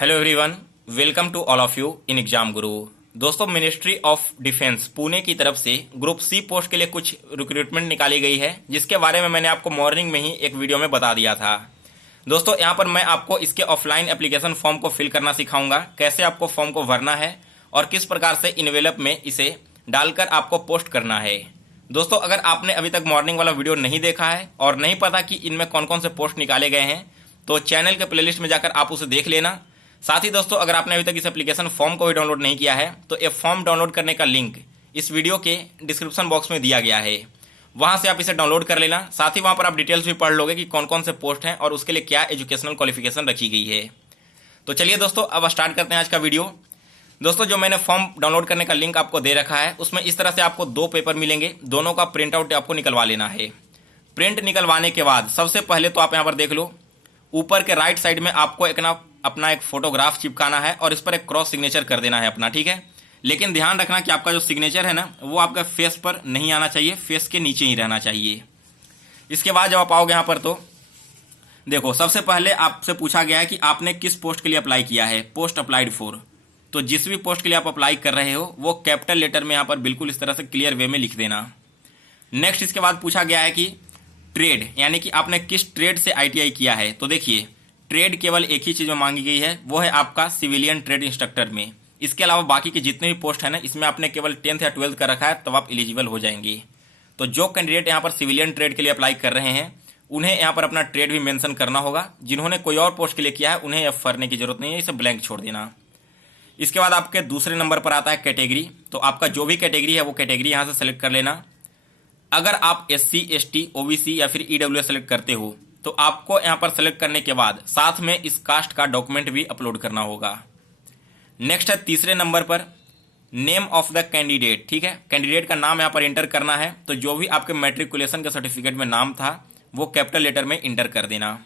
Hello everyone, welcome to all of you in exam Guru. दोस्तों, ministry of defence Pune की तरफ से ग्रुप सी पोस्ट के लिए कुछ रिक्रूटमेंट निकाली गई है, जिसके बारे में मैंने आपको मॉर्निंग में ही एक वीडियो में बता दिया था। दोस्तों, यहाँ पर मैं आपको इसके ऑफलाइन एप्लीकेशन फॉर्म को फिल करना सिखाऊंगा, कैसे आपको फॉर्म को भरना है और किस प्रकार से इनवेलप में इसे डालकर आपको पोस्ट करना है। दोस्तों, अगर आपने अभी तक मॉर्निंग वाला वीडियो नहीं देखा है और नहीं पता कि इनमें कौन कौन से पोस्ट निकाले गए हैं, तो चैनल के प्लेलिस्ट में जाकर आप उसे देख लेना। साथ ही दोस्तों, अगर आपने अभी तक इस एप्लीकेशन फॉर्म को भी डाउनलोड नहीं किया है, तो ये फॉर्म डाउनलोड करने का लिंक इस वीडियो के डिस्क्रिप्शन बॉक्स में दिया गया है, वहां से आप इसे डाउनलोड कर लेना। साथ ही वहां पर आप डिटेल्स भी पढ़ लोगे कि कौन कौन से पोस्ट हैं और उसके लिए क्या एजुकेशनल क्वालिफिकेशन रखी गई है। तो चलिए दोस्तों, अब स्टार्ट करते हैं आज का वीडियो। दोस्तों, जो मैंने फॉर्म डाउनलोड करने का लिंक आपको दे रखा है, उसमें इस तरह से आपको 2 पेपर मिलेंगे, दोनों का प्रिंट आउट आपको निकलवा लेना है। प्रिंट निकलवाने के बाद सबसे पहले तो आप यहाँ पर देख लो, ऊपर के राइट साइड में आपको अपना एक फोटोग्राफ चिपकाना है और इस पर एक क्रॉस सिग्नेचर कर देना है अपना, ठीक है। लेकिन ध्यान रखना कि आपका जो सिग्नेचर है ना, वो आपका फेस पर नहीं आना चाहिए, फेस के नीचे ही रहना चाहिए। इसके बाद जब आप आओगे यहाँ पर, तो देखो, सबसे पहले आपसे पूछा गया है कि आपने किस पोस्ट के लिए अप्लाई किया है, पोस्ट अप्लाइड फॉर। तो जिस भी पोस्ट के लिए आप अप्लाई कर रहे हो, वो कैपिटल लेटर में यहाँ पर बिल्कुल इस तरह से क्लियर वे में लिख देना। नेक्स्ट, इसके बाद पूछा गया है कि ट्रेड, यानी कि आपने किस ट्रेड से ITI किया है। तो देखिए, ट्रेड केवल एक ही चीज में मांगी गई है, वो है आपका सिविलियन ट्रेड इंस्ट्रक्टर में। इसके अलावा बाकी के जितने भी पोस्ट है ना, इसमें आपने केवल 10th या 12th का रखा है, तब आप एलिजिबल हो जाएंगे। तो जो कैंडिडेट यहाँ पर सिविलियन ट्रेड के लिए अप्लाई कर रहे हैं, उन्हें यहाँ पर अपना ट्रेड भी मेंशन करना होगा। जिन्होंने कोई और पोस्ट के लिए किया है, उन्हें अब भरने की जरूरत नहीं है, इसे ब्लैंक छोड़ देना। इसके बाद आपके दूसरे नंबर पर आता है कैटेगरी। तो आपका जो भी कैटेगरी है, वो कैटेगरी यहाँ से सेलेक्ट कर लेना। अगर आप SC, ST, OBC या फिर EWS सेलेक्ट करते हो, तो आपको यहां पर सेलेक्ट करने के बाद साथ में इस कास्ट का डॉक्यूमेंट भी अपलोड करना होगा। नेक्स्ट है तीसरे नंबर पर नेम ऑफ द कैंडिडेट, ठीक है। कैंडिडेट का नाम यहां पर इंटर करना है। तो जो भी आपके मैट्रिकुलेशन के सर्टिफिकेट में नाम था, वो कैपिटल लेटर में इंटर कर देना।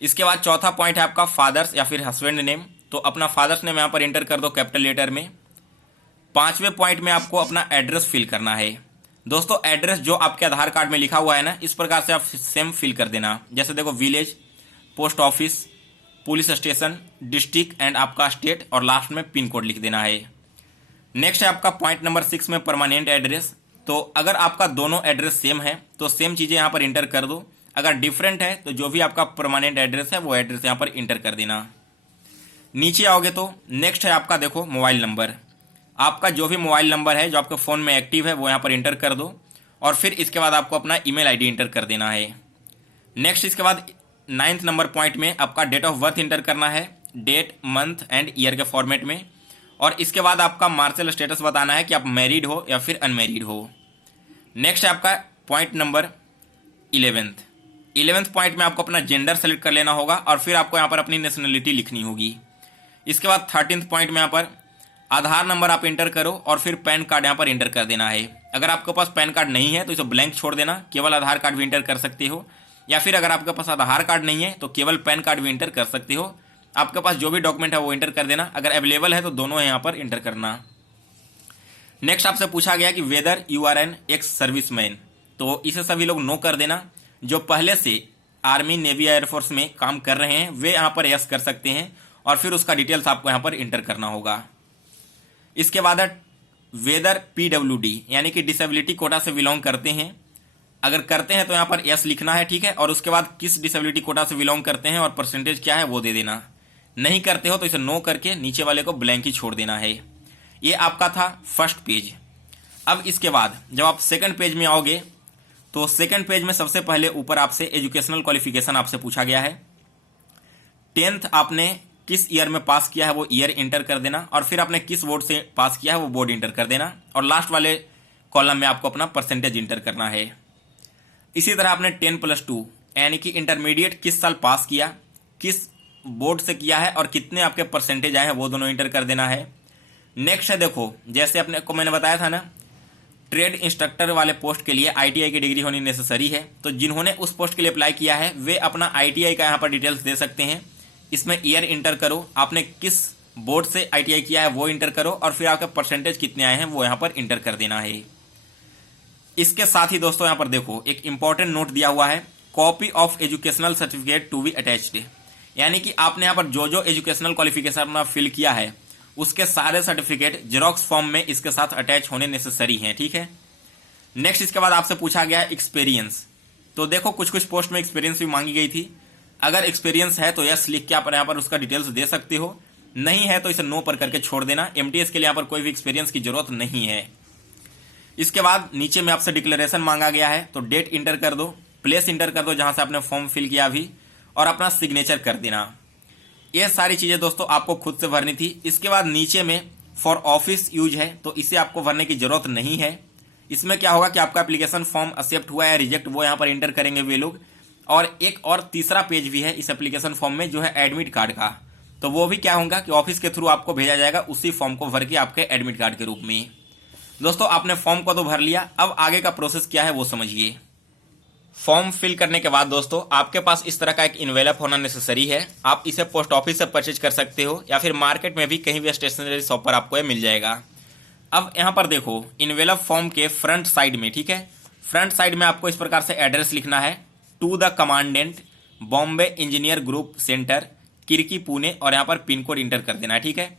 इसके बाद चौथा पॉइंट है आपका फादर्स या फिर हस्बैंड नेम। तो अपना फादर्स नेम यहां पर इंटर कर दो कैपिटल लेटर में। 5वें पॉइंट में आपको अपना एड्रेस फिल करना है। दोस्तों, एड्रेस जो आपके आधार कार्ड में लिखा हुआ है ना, इस प्रकार से आप सेम फिल कर देना। जैसे देखो, village, post office, police station, district and आपका स्टेट, और लास्ट में पिन कोड लिख देना है। नेक्स्ट है आपका पॉइंट नंबर 6 में परमानेंट एड्रेस। तो अगर आपका दोनों एड्रेस सेम है, तो सेम चीजें यहां पर इंटर कर दो। अगर डिफरेंट है, तो जो भी आपका परमानेंट एड्रेस है, वो एड्रेस यहां पर इंटर कर देना। नीचे आओगे तो नेक्स्ट है आपका, देखो, मोबाइल नंबर। आपका जो भी मोबाइल नंबर है जो आपके फ़ोन में एक्टिव है, वो यहाँ पर इंटर कर दो। और फिर इसके बाद आपको अपना ईमेल ID इंटर कर देना है। नेक्स्ट, इसके बाद 9th नंबर पॉइंट में आपका डेट ऑफ बर्थ इंटर करना है, डेट, मंथ एंड ईयर के फॉर्मेट में। और इसके बाद आपका मार्शल स्टेटस बताना है कि आप मैरिड हो या फिर अनमैरिड हो। नेक्स्ट है आपका पॉइंट नंबर 11th पॉइंट में आपको अपना जेंडर सेलेक्ट कर लेना होगा और फिर आपको यहाँ पर अपनी नेशनलिटी लिखनी होगी। इसके बाद 13th पॉइंट में यहाँ पर आधार नंबर आप इंटर करो और फिर पैन कार्ड यहाँ पर इंटर कर देना है। अगर आपके पास पैन कार्ड नहीं है, तो इसे ब्लैंक छोड़ देना, केवल आधार कार्ड भी इंटर कर सकते हो। या फिर अगर आपके पास आधार कार्ड नहीं है, तो केवल पैन कार्ड भी इंटर कर सकते हो। आपके पास जो भी डॉक्यूमेंट है वो इंटर कर देना। अगर अवेलेबल है, तो दोनों यहाँ पर इंटर करना। नेक्स्ट आपसे पूछा गया कि whether you are an ex serviceman. तो इसे सभी लोग नो कर देना। जो पहले से आर्मी, नेवी, एयरफोर्स में काम कर रहे हैं, वे यहाँ पर यस कर सकते हैं और फिर उसका डिटेल्स आपको यहाँ पर इंटर करना होगा। इसके बाद वेदर PWD, यानी कि डिसेबिलिटी कोटा से बिलोंग करते हैं। अगर करते हैं तो यहाँ पर यस लिखना है, ठीक है। और उसके बाद किस डिसेबिलिटी कोटा से बिलोंग करते हैं और परसेंटेज क्या है वो दे देना। नहीं करते हो तो इसे नो करके नीचे वाले को ब्लैंक ही छोड़ देना है। ये आपका था फर्स्ट पेज। अब इसके बाद जब आप सेकंड पेज में आओगे, तो सेकंड पेज में सबसे पहले ऊपर आपसे एजुकेशनल क्वालिफिकेशन आपसे पूछा गया है। 10th आपने किस ईयर में पास किया है, वो ईयर इंटर कर देना। और फिर आपने किस बोर्ड से पास किया है, वो बोर्ड इंटर कर देना। और लास्ट वाले कॉलम में आपको अपना परसेंटेज इंटर करना है। इसी तरह आपने 10+2 यानी कि इंटरमीडिएट किस साल पास किया, किस बोर्ड से किया है और कितने आपके परसेंटेज आए हैं, वो दोनों इंटर कर देना है। नेक्स्ट है, देखो, जैसे अपने को मैंने बताया था ना, ट्रेड इंस्ट्रक्टर वाले पोस्ट के लिए ITI की डिग्री होनी नेसेसरी है। तो जिन्होंने उस पोस्ट के लिए अप्लाई किया है, वे अपना ITI का यहाँ पर डिटेल्स दे सकते हैं। इसमें ईयर इंटर करो, आपने किस बोर्ड से ITI किया है वो इंटर करो, और फिर आपके परसेंटेज कितने आए हैं वो यहाँ पर इंटर कर देना है। इसके साथ ही दोस्तों, यहाँ पर देखो, एक इंपॉर्टेंट नोट दिया हुआ है, copy of educational certificate to be attached. यानी कि आपने यहाँ पर जो जो एजुकेशनल क्वालिफिकेशन अपना फिल किया है उसके सारे सर्टिफिकेट जेरॉक्स फॉर्म में इसके साथ अटैच होने नेसेसरी हैं, ठीक है। नेक्स्ट इसके बाद आपसे पूछा गया एक्सपीरियंस। तो देखो कुछ कुछ पोस्ट में एक्सपीरियंस भी मांगी गई थी। अगर एक्सपीरियंस है तो यस लिख के आप यहाँ पर उसका डिटेल्स दे सकते हो, नहीं है तो इसे नो पर करके छोड़ देना। एमटीएस के लिए यहाँ पर कोई भी एक्सपीरियंस की जरूरत नहीं है। इसके बाद नीचे में आपसे डिक्लेरेशन मांगा गया है, तो डेट इंटर कर दो, प्लेस इंटर कर दो जहां से आपने फॉर्म फिल किया अभी, और अपना सिग्नेचर कर देना। ये सारी चीजें दोस्तों आपको खुद से भरनी थी। इसके बाद नीचे में फॉर ऑफिस यूज है, तो इसे आपको भरने की जरूरत नहीं है। इसमें क्या होगा कि आपका एप्लीकेशन फॉर्म एक्सेप्ट हुआ है रिजेक्ट, वो यहाँ पर इंटर करेंगे वे लोग। और एक और तीसरा पेज भी है इस एप्लीकेशन फॉर्म में जो है एडमिट कार्ड का, तो वो भी क्या होगा कि ऑफिस के थ्रू आपको भेजा जाएगा उसी फॉर्म को भर के आपके एडमिट कार्ड के रूप में। दोस्तों आपने फॉर्म को तो भर लिया, अब आगे का प्रोसेस क्या है वो समझिए। फॉर्म फिल करने के बाद दोस्तों आपके पास इस तरह का एक इन्वेलप होना नेसेसरी है। आप इसे पोस्ट ऑफिस से परचेज कर सकते हो या फिर मार्केट में भी कहीं भी स्टेशनरी शॉप पर आपको ये मिल जाएगा। अब यहाँ पर देखो इन्वेलप फॉर्म के फ्रंट साइड में, ठीक है, फ्रंट साइड में आपको इस प्रकार से एड्रेस लिखना है, to the commandant Bombay engineer group centre Kirkee Pune, और यहाँ पर पिन कोड इंटर कर देना है, ठीक है।